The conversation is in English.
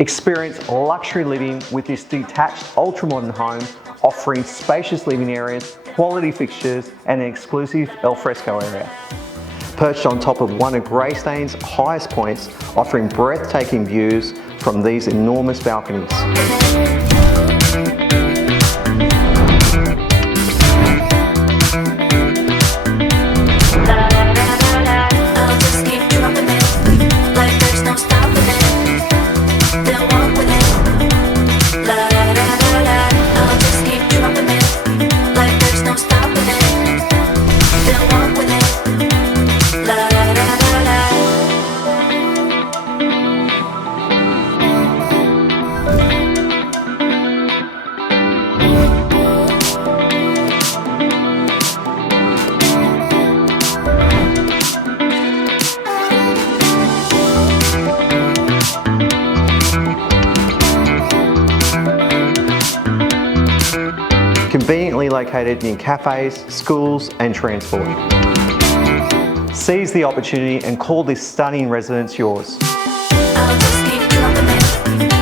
Experience luxury living with this detached ultra-modern home offering spacious living areas, quality fixtures and an exclusive 𝘓𝘐𝘐𝘓 area. Perched on top of one of Greystanes' highest points, offering breathtaking views from these enormous balconies. Conveniently located near cafes, schools and transport. Seize the opportunity and call this stunning residence yours. I'll just keep dropping it.